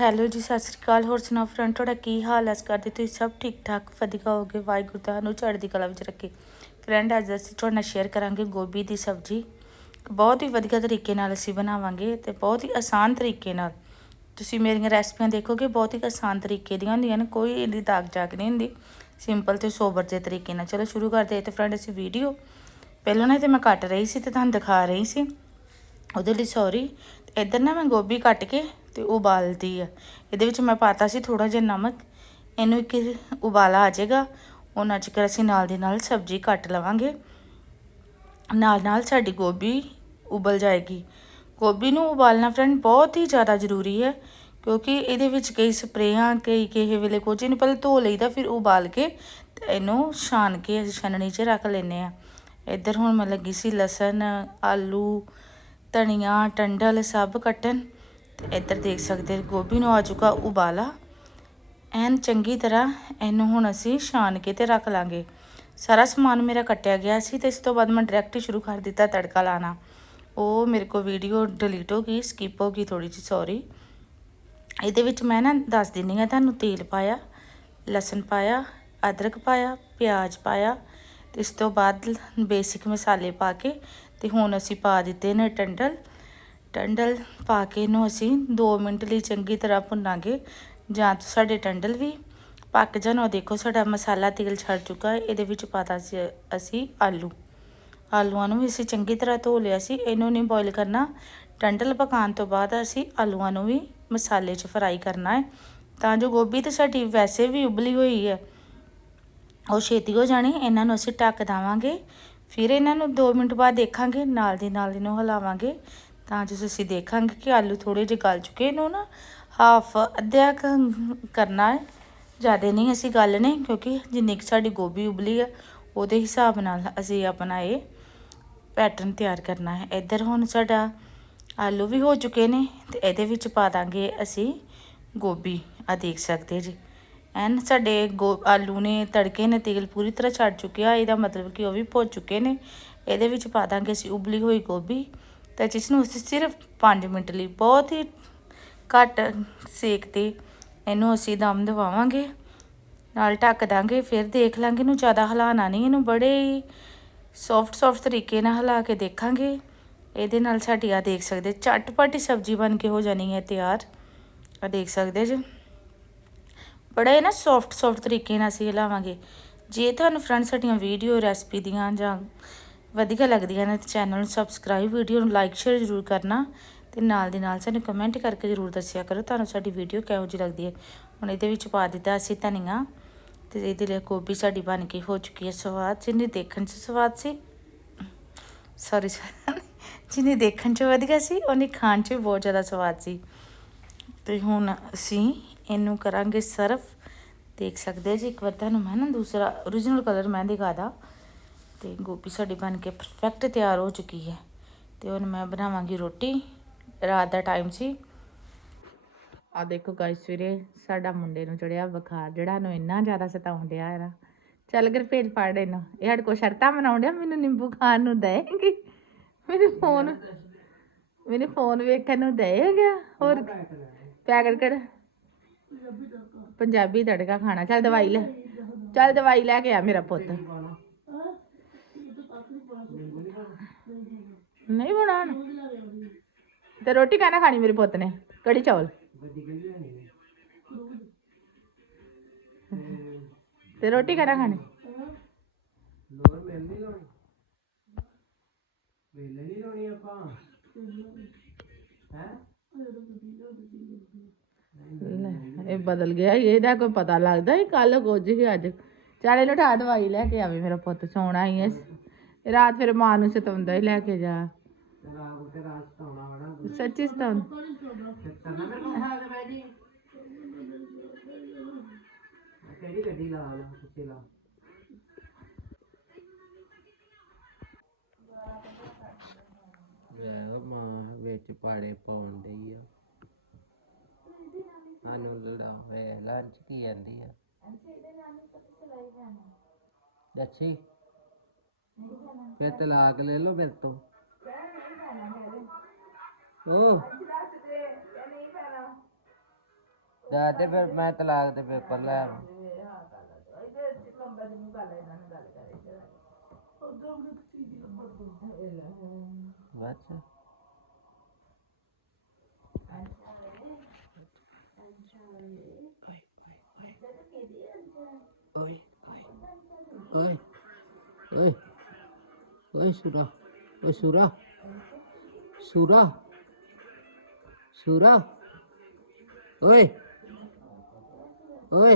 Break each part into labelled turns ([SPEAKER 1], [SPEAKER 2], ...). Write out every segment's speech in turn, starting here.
[SPEAKER 1] Hello ਜੀ, ਸਤਿ ਸ੍ਰੀ ਅਕਾਲ। ਹੋਰ ਸੁਣਾਓ ਫਰੈਂਡ, ਤੁਹਾਡਾ ਕੀ ਹਾਲ ਹੈ? ਇਸ ਕਰਦੇ ਤੁਸੀਂ ਸਭ ਠੀਕ ਠਾਕ? ਵਧੀਆ ਹੋਗੇ ਵਾਹਿਗੁਰੂ ਤੁਹਾਨੂੰ ਚੜ੍ਹਦੀ ਕਲਾ ਵਿੱਚ ਰੱਖੇ। ਫਰੈਂਡ, ਅੱਜ ਅਸੀਂ ਤੁਹਾਡੇ ਨਾਲ ਸ਼ੇਅਰ ਕਰਾਂਗੇ ਗੋਭੀ ਦੀ ਸਬਜ਼ੀ। ਬਹੁਤ ਹੀ ਵਧੀਆ ਤਰੀਕੇ ਨਾਲ ਅਸੀਂ ਬਣਾਵਾਂਗੇ ਤੇ ਬਹੁਤ ਹੀ ਆਸਾਨ ਤਰੀਕੇ ਨਾਲ। ਤੁਸੀਂ ਮੇਰੀਆਂ ਰੈਸਪੀਆਂ ਦੇਖੋਗੇ, ਬਹੁਤ ਹੀ ਆਸਾਨ ਤਰੀਕੇ ਦੀਆਂ ਹੁੰਦੀਆਂ ਨੇ, ਕੋਈ ਇਹਦੀ ਦਾਗ ਜਾਗ ਨਹੀਂ ਹੁੰਦੀ। ਸਿੰਪਲ ਤੇ ਸੋਬਰ ਜਿਹੇ ਤਰੀਕੇ ਨਾਲ। ਚਲੋ ਸ਼ੁਰੂ ਕਰਦੇ ਹਾਂ ਤੇ ਫਰੈਂਡ, ਅਸੀਂ ਵੀਡੀਓ ਪਹਿਲਾਂ ਨਾ ਤੇ ਮੈਂ ਕੱਟ ਰਹੀ ਸੀ ਤੇ ਤੁਹਾਨੂੰ ਦਿਖਾ ਰਹੀ ਸੀ। ਉਹਦੇ ਲਈ ਸੌਰੀ ਇੱਧਰ ਨਾ ਮੈਂ ਗੋਭੀ ਕੱਟ ਕੇ ਤੇ ਉਬਾਲਦੀ ਆ। ਇਹਦੇ ਵਿੱਚ ਮੈਂ ਪਾਤਾ ਸੀ ਥੋੜਾ ਜਿਹਾ ਨਮਕ। ਇਹਨੂੰ ਇੱਕ ਉਬਾਲਾ ਆ ਜਾਏਗਾ। ਉਹਨਾਂ ਚਿਕਰ ਅਸੀਂ ਨਾਲ ਦੀ ਨਾਲ ਸਬਜ਼ੀ ਕੱਟ ਲਵਾਂਗੇ। ਨਾਲ ਨਾਲ ਸਾਡੀ ਗੋਭੀ ਉਬਲ ਜਾਏਗੀ। ਗੋਭੀ ਨੂੰ ਉਬਾਲਣਾ ਫਰੈਂਡ ਬਹੁਤ ਹੀ ਜ਼ਿਆਦਾ ਜ਼ਰੂਰੀ ਹੈ, ਕਿਉਂਕਿ ਇਹਦੇ ਵਿੱਚ ਕਈ ਸਪਰੇਆਂ, ਕਈ ਕਿਸੇ ਵੇਲੇ ਕੁਝ ਇਹਨੂੰ ਪਹਿਲਾਂ ਧੋ ਲਈਦਾ, ਫਿਰ ਉਬਾਲ ਕੇ ਇਹਨੂੰ ਛਾਣ ਕੇ ਅਸੀਂ ਛਾਨਣੀ 'ਚ ਰੱਖ ਲੈਨੇ ਆ ਇੱਧਰ ਹੁਣ ਮੈਂ ਲੱਗੀ ਸੀ ਲਸਣ, ਆਲੂ, ਧਨੀਆ, ਟੰਡਲ ਸਭ ਕੱਟਣ। ਇੱਧਰ ਦੇਖ ਸਕਦੇ ਗੋਭੀ ਨੂੰ ਆ ਚੁੱਕਾ ਉਬਾਲਾ। ਐਨ ਚੰਗੀ ਤਰ੍ਹਾਂ ਇਹਨੂੰ ਹੁਣ ਅਸੀਂ ਛਾਣ ਕੇ ਤੇ ਰੱਖ ਲਾਂਗੇ। ਸਾਰਾ ਸਮਾਨ ਮੇਰਾ ਕੱਟਿਆ ਗਿਆ ਸੀ ਤੇ ਇਸ ਤੋਂ ਬਾਅਦ ਮੈਂ ਡਾਇਰੈਕਟ ਹੀ ਸ਼ੁਰੂ ਕਰ ਦਿੱਤਾ ਤੜਕਾ ਲਾਣਾ। ਉਹ ਮੇਰੇ ਕੋ ਵੀਡੀਓ ਡਿਲੀਟ ਹੋ ਗਈ ਸਕਿਪ ਹੋ ਗਈ ਥੋੜੀ ਜਿਹੀ ਸੌਰੀ ਇਹਦੇ ਵਿੱਚ ਮੈਂ ਨਾ ਦੱਸ ਦਿੰਨੀ ਆ ਤੁਹਾਨੂੰ ਤੇਲ ਪਾਇਆ, ਲਸਣ ਪਾਇਆ, ਅਦਰਕ ਪਾਇਆ, ਪਿਆਜ਼ ਪਾਇਆ, ਤੇ ਇਸ ਤੋਂ ਬਾਅਦ ਬੇਸਿਕ ਮਸਾਲੇ ਪਾ ਕੇ ਤੇ ਹੁਣ ਅਸੀਂ ਪਾ ਦਿੱਤੇ ਨੇ ਟੰਡਲ। ਟੰਡਲ ਪਾ ਕੇ ਇਹਨੂੰ ਅਸੀਂ 2 ਮਿੰਟ ਲਈ ਚੰਗੀ ਤਰ੍ਹਾਂ ਭੁੰਨਾਂਗੇ ਜਾਂ ਤਾਂ ਸਾਡੇ ਟੰਡਲ ਵੀ ਪੱਕ ਜਾਣ। ਉਹ ਦੇਖੋ ਸਾਡਾ ਮਸਾਲਾ ਤੇਲ ਛੱਡ ਚੁੱਕਾ ਹੈ। ਇਹਦੇ ਵਿੱਚ ਪਾਤਾ ਸੀ ਅਸੀਂ ਆਲੂ। ਆਲੂਆਂ ਨੂੰ ਵੀ ਅਸੀਂ ਚੰਗੀ ਤਰ੍ਹਾਂ ਧੋ ਲਿਆ ਸੀ। ਇਹਨੂੰ ਨਹੀਂ ਬੋਇਲ ਕਰਨਾ। ਟੰਡਲ ਪਕਾਉਣ ਤੋਂ ਬਾਅਦ ਅਸੀਂ ਆਲੂਆਂ ਨੂੰ ਵੀ ਮਸਾਲੇ 'ਚ ਫਰਾਈ ਕਰਨਾ ਹੈ। ਤਾਂ ਜੋ ਗੋਭੀ ਤੇ ਸਾਡੀ ਵੈਸੇ ਵੀ ਉਬਲੀ ਹੋਈ ਹੈ। ਉਹ ਛੇਤੀ ਹੋ ਜਾਣੀ। ਇਹਨਾਂ ਨੂੰ ਅਸੀਂ ਢੱਕ ਦਾਵਾਂਗੇ। ਫਿਰ ਇਹਨਾਂ ਨੂੰ 2 ਮਿੰਟ ਬਾਅਦ ਦੇਖਾਂਗੇ। ਨਾਲ ਦੀ ਨਾਲ ਇਹਨੂੰ ਹਿਲਾਵਾਂਗੇ। ਤਾਂ ਜੋ ਅਸੀਂ ਦੇਖਾਂਗੇ ਕਿ ਆਲੂ ਥੋੜੇ ਜਿਹੇ ਗਲ ਚੁੱਕੇ ਇਹਨੂੰ ਨਾ ਹਾਫ ਅੱਧਿਆ ਕਰਨਾ ਹੈ। ਜ਼ਿਆਦਾ ਨਹੀਂ ਅਸੀਂ ਗੱਲ ਨਹੀਂ ਕਿਉਂਕਿ ਜਿੰਨੀ ਕਿ ਸਾਡੀ ਗੋਭੀ ਉਬਲੀ ਹੈ ਉਹਦੇ ਹਿਸਾਬ ਨਾਲ ਅਸੀਂ ਆਪਣਾ ਇਹ ਪੈਟਰਨ ਤਿਆਰ ਕਰਨਾ ਹੈ। ਇੱਧਰ ਹੁਣ ਸਾਡਾ ਆਲੂ ਵੀ ਹੋ ਚੁੱਕੇ ਨੇ, ਤੇ ਇਹਦੇ ਵਿੱਚ ਪਾ ਦਾਂਗੇ ਅਸੀਂ ਗੋਭੀ। ਆ ਦੇਖ ਸਕਦੇ ਜੀ। ਐਨ ਸਾਡੇ ਗੋ ਆਲੂ ਨੇ ਤੜਕੇ ਨੇ ਤੇਲ ਪੂਰੀ ਤਰ੍ਹਾਂ ਛੱਡ ਚੁੱਕਿਆ, ਇਹਦਾ ਮਤਲਬ ਕਿ ਉਹ ਵੀ ਭੁੱਜ ਚੁੱਕੇ ਨੇ। ਇਹਦੇ ਵਿੱਚ ਪਾ ਦਾਂਗੇ ਅਸੀਂ ਉਬਲੀ ਹੋਈ ਗੋਭੀ। ਤਾਂ ਜਿਸ ਨੂੰ ਅਸੀਂ ਸਿਰਫ 5 ਮਿੰਟ ਲਈ ਬਹੁਤ ਹੀ ਘੱਟ ਸੇਕ ਤੇ ਇਹਨੂੰ ਅਸੀਂ ਦਮ ਦਵਾਵਾਂਗੇ, ਨਾਲ ਢੱਕ ਦਾਂਗੇ, ਫਿਰ ਦੇਖ ਲਾਂਗੇ। ਇਹਨੂੰ ਜ਼ਿਆਦਾ ਹਿਲਾਣਾ ਨਹੀਂ, ਇਹਨੂੰ ਬੜੇ ਹੀ ਸੌਫਟ ਸੌਫਟ ਤਰੀਕੇ ਨਾਲ ਹਿਲਾ ਕੇ ਦੇਖਾਂਗੇ। ਇਹਦੇ ਨਾਲ ਸਾਡੀ ਆ ਦੇਖ ਸਕਦੇ, ਚਟਪਟੀ ਸਬਜ਼ੀ ਬਣ ਕੇ ਹੋ ਜਾਣੀ ਹੈ ਤਿਆਰ। ਆ ਦੇਖ ਸਕਦੇ ਜੀ। ਬੜਾ ਹੀ ਨਾ ਸੌਫਟ ਸੌਫਟ ਤਰੀਕੇ ਨਾਲ ਅਸੀਂ ਹਿਲਾਵਾਂਗੇ। ਜੇ ਤੁਹਾਨੂੰ ਫਰੈਂਡ ਸਾਡੀਆਂ ਵੀਡੀਓ ਰੈਸਪੀ ਦੀਆਂ ਜਾਂ ਵਧੀਆ ਲੱਗਦੀਆਂ ਨੇ ਤੇ ਚੈਨਲ ਨੂੰ ਸਬਸਕ੍ਰਾਈਬ ਵੀਡੀਓ ਨੂੰ ਲਾਈਕ ਸ਼ੇਅਰ ਜ਼ਰੂਰ ਕਰਨਾ ਤੇ ਨਾਲ ਦੀ ਨਾਲ ਸਾਨੂੰ ਕਮੈਂਟ ਕਰਕੇ ਜ਼ਰੂਰ ਦੱਸਿਆ ਕਰੋ, ਤੁਹਾਨੂੰ ਸਾਡੀ ਵੀਡੀਓ ਕਿਹੋ ਜਿਹੀ ਲੱਗਦੀ ਹੈ। ਹੁਣ ਇਹਦੇ ਵਿੱਚ ਪਾ ਦਿੱਤਾ ਅਸੀਂ ਧਨੀਆ ਤੇ ਇਹਦੇ ਲਈ ਗੋਭੀ ਸਾਡੀ ਬਣ ਕੇ ਹੋ ਚੁੱਕੀ ਹੈ ਸਵਾਦ, ਜਿੰਨੀ ਦੇਖਣ 'ਚ ਸਵਾਦ ਸੀ ਸੌਰੀ ਜਿੰਨੀ ਦੇਖਣ 'ਚ ਵਧੀਆ ਸੀ ਉਹਨੇ ਖਾਣ 'ਚ ਬਹੁਤ ਜ਼ਿਆਦਾ ਸਵਾਦ ਸੀ। ਤੇ ਹੁਣ ਅਸੀਂ ਇਹਨੂੰ ਕਰਾਂਗੇ ਸਰਵ। ਦੇਖ ਸਕਦੇ ਜੀ, ਇੱਕ ਵਾਰ ਤੁਹਾਨੂੰ ਮੈਂ ਨਾ ਦੂਸਰਾ origignal ਕਲਰ ਮੈਂ ਦਿਖਾਦਾ ਤੇ ਗੋਭੀ ਸਾਡੀ ਬਣ ਕੇ ਪਰਫੈਕਟ ਤਿਆਰ ਹੋ ਚੁੱਕੀ ਹੈ। ਤੇ ਹੁਣ ਮੈਂ ਬਣਾਵਾਂਗੀ ਰੋਟੀ। ਰਾਤ ਦਾ ਟਾਈਮ ਸੀ। ਆ ਦੇਖੋ ਗਾਇਸ ਸਵੇਰੇ ਸਾਡਾ ਮੁੰਡੇ ਨੂੰ ਚੜਿਆ ਬੁਖਾਰ, ਜਿਹੜਾ ਨੂੰ ਇੰਨਾ ਜ਼ਿਆਦਾ ਸਤਾਉਣ ਡਿਆ ਹੈ ਨਾ। ਚੱਲ ਗਰ ਭੇਜ ਫੜ ਇਹਨੂੰ ਇਹ ਸਾਡੇ ਕੋ ਸ਼ਰਤਾਂ ਬਣਾਉਣ ਡਿਆ, ਮੈਨੂੰ ਨਿੰਬੂ ਖਾਣ ਨੂੰ ਦੇਂਗੀ ਮੇਰੇ ਫੋਨ ਮੇਰੇ ਫੋਨ ਵੇਖਣ ਨੂੰ ਦੇਂਗਾ ਹੋਰ ਪੈਕਟ ਕਰ ਪੰਜਾਬੀ ਤੜਕਾ ਖਾਣਾ। ਚੱਲ ਦਵਾਈ ਲੈ, ਚੱਲ ਦਵਾਈ ਲੈ ਕੇ ਆ ਮੇਰਾ ਪੁੱਤ। ਨਹੀਂ ਬਣਾਣ ਤੇ ਰੋਟੀ ਕਾਹਨਾ ਖਾਣੀ ਮੇਰੇ ਪੁੱਤ ਨੇ? ਕੜੀ ਚੌਲ। ਤੇ ਰੋਟੀ ਕਾਹਨਾ ਖਾਣੀ?
[SPEAKER 2] ਲੋਰ ਮਿਲ ਨਹੀਂ ਲਾਉਣੀ ਵੇਲੇ ਨਹੀਂ ਲਾਉਣੀ ਆਪਾਂ ਹੈ
[SPEAKER 1] ਇਹ ਬਦਲ ਗਿਆ ਈ, ਇਹਦਾ ਕੋਈ ਪਤਾ ਲੱਗਦਾ ਹੀ ਕੱਲ ਕੁਝ ਹੀ ਅੱਜ। ਚੱਲ ਇਹਨੂੰ ਦਵਾਈ ਲੈ ਕੇ ਆਵੇ ਮੇਰਾ ਪੁੱਤ ਸੋਣਾ ਹੀ ਐ। ਰਾਤ ਫਿਰ ਮਾਂ ਨੂੰ ਸਤਾਉਂਦਾ ਹੀ ਲੈ ਕੇ ਜਾ। ਸੱਚੀ ਸਤਾਉਂ
[SPEAKER 2] ਕਰਨਾ ਮੇਰੇ ਕੋਲ ਹਾਲ ਬੈ ਜੀ। ਕਿਹੜੀ ਗੱਡੀ ਲਾ ਲਾ ਪਿੱਛੇ ਲਾ? ਵੇ ਮਾਂ ਵਿੱਚ ਪਾੜੇ ਪਾਉਣ ਡਈ ਆ। ਆਨੂੰ ਲੜਾ ਹੋਇਆ ਲੰਚ ਕੀ ਆਂਦੀ ਆ? ਦੱਸੀ। ਫਿਰ ਤਲਾਕ ਲੈ ਲਓ ਮੇਰੇ ਤੋਂ। ਉਹ ਦਾਦੇ ਫਿਰ ਮੈਂ ਤਲਾਕ ਦੇ ਪੇਪਰ ਲੈ ਆਵਾਂ। ਬਸ ਓਏ ਓਏ ਓਏ ਓਏ। ਸੁਰਾ ਓਏ ਸੁਰਾ ਸੁਰਾ ਸੁਰਾ ਓਏ ਓਏ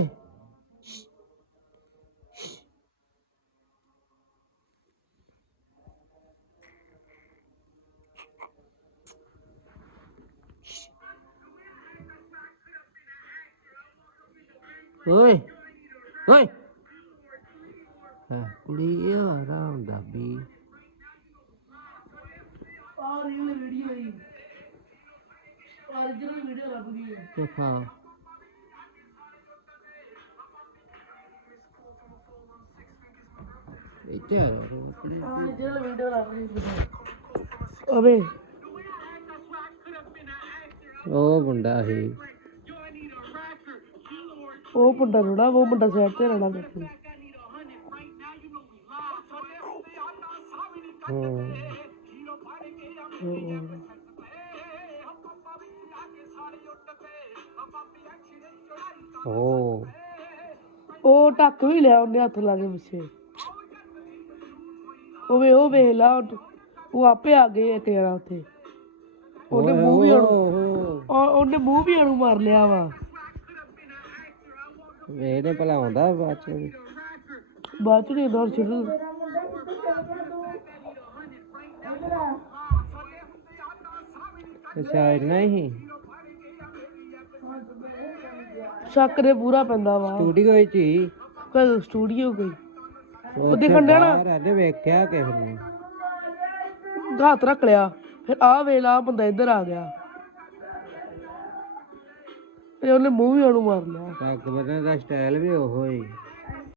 [SPEAKER 2] ਓਏ ਓਏ ਹਾਂ ਕੁੜੀ ਆਰਾਮ ਦਾ ਵੀ
[SPEAKER 3] ਆ ਰੀਲ ਵੀਡੀਓ ਹੀ original ਵੀਡੀਓ ਲੱਗਦੀ ਹੈ।
[SPEAKER 2] ਦਿਖਾ ਇੱਥੇ ਆ ਕੁੜੀ
[SPEAKER 3] original ਵੀਡੀਓ ਲੱਗਦੀ ਹੈ। ਅਬੇ।
[SPEAKER 2] ਉਹ ਮੁੰਡਾ ਸੀ।
[SPEAKER 3] ਉਹ ਮੁੰਡਾ ਥੋੜਾ ਉਹ ਮੁੰਡਾ ਸਾਈਡ ਤੇ ਰਹਿਣਾ
[SPEAKER 2] ਹੂੰ। ਓ
[SPEAKER 3] ਉਹ ਟੱਕ ਵੀ ਲਿਆ ਉਹਨੇ ਹੱਥ ਲਾ ਕੇ ਪਿੱਛੇ। ਉਹ ਵੇ ਉਹ ਵੇਖ ਲਾ ਉਹ- ਉਹ ਆਪੇ ਆ ਗਏ ਇੱਕ ਜਣਾ ਉੱਥੇ। ਉਹਨੇ ਮੂੰਹ ਵੀ ਉਹਨੂੰ ਉਹ- ਉਹਨੇ ਮੂੰਹ ਵੀ ਉਹਨੂੰ ਮਾਰ ਲਿਆ ਵਾ।
[SPEAKER 2] ਵੇਖਦੇ ਭਲਾ ਆਉਂਦਾ ਬਾਅਦ ਚ ਵੀ।
[SPEAKER 3] ਬਾਅਦ ਚ ਨਹੀਂ ਦੌਰ ਸ਼ੁਰੂ
[SPEAKER 2] ਤੇ ਸ਼ਾਇਦ ਨਹੀਂ
[SPEAKER 3] ਸ਼ੱਕ ਦੇ ਪੂਰਾ ਪੈਂਦਾ ਵਾ।
[SPEAKER 2] ਸਟੂਡੀਓ ਵਿੱਚ ਹੀ।
[SPEAKER 3] ਕੋਈ ਸਟੂਡੀਓ ਕੋਈ?
[SPEAKER 2] ਉਹ
[SPEAKER 3] ਦਿਖਣ ਡਿਆ ਨਾ।
[SPEAKER 2] ਬਾਹਰ ਆਲੇ ਵੇਖਿਆ ਕਿਸੇ ਨੇ।
[SPEAKER 3] ਹੱਥ ਰੱਖ ਲਿਆ। ਫਿਰ ਆ ਵੇਲਾ ਬੰਦਾ ਇੱਧਰ ਆ ਗਿਆ। ਤੇ ਉਹਨੇ ਮੂੰਹ ਵੀ ਉਹਨੂੰ ਮਾਰ ਲਿਆ
[SPEAKER 2] ਪੱਗ ਬੰਨਣ ਦਾ ਸਟਾਈਲ ਵੀ ਉਹੋ ਹੀ।